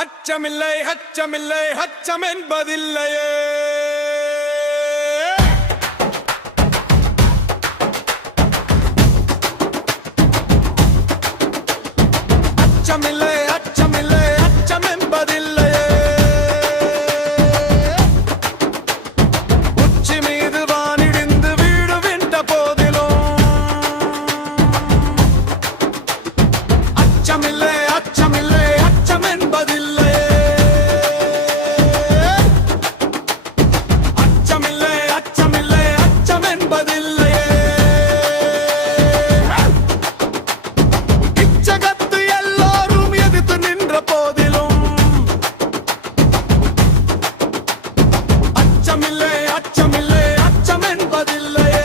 அச்சமில்லை அச்சமில்லை அச்சம் என்பதில்லையே. அச்சமில்லை அச்சமில்லை அச்சம் என்பதில்லையே. உச்சி மீது வானிடிந்து வீடு விட்ட போதிலும் அச்சமில்லை அச்சமில்லை அச்சம் என்பதில்லையே. அச்சமில்லை அச்சமில்லை அச்சம் என்பதில்லையே. இச்சகத்து எல்லோரும் எதிர்த்து நின்ற போதிலும் அச்சமில்லை அச்சமில்லை அச்சம் என்பதில்லையே.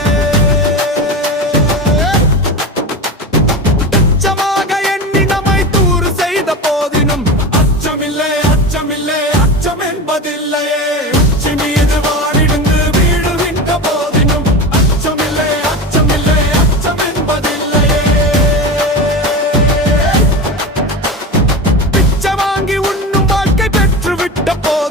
அச்சமாக எண்ணி நம்மை தூறு செய்த போதினும் அச்சமில்லை அச்சமில்லை அச்சம் என்பதில்லையே. உச்சி மீது வானிடிந்து வீடு விட்ட போதினும் அச்சமில்லை அச்சமில்லை அச்சம் என்பதில்லையே. பிச்சை வாங்கி உண்ணும் வாழ்க்கை பெற்று விட்ட போது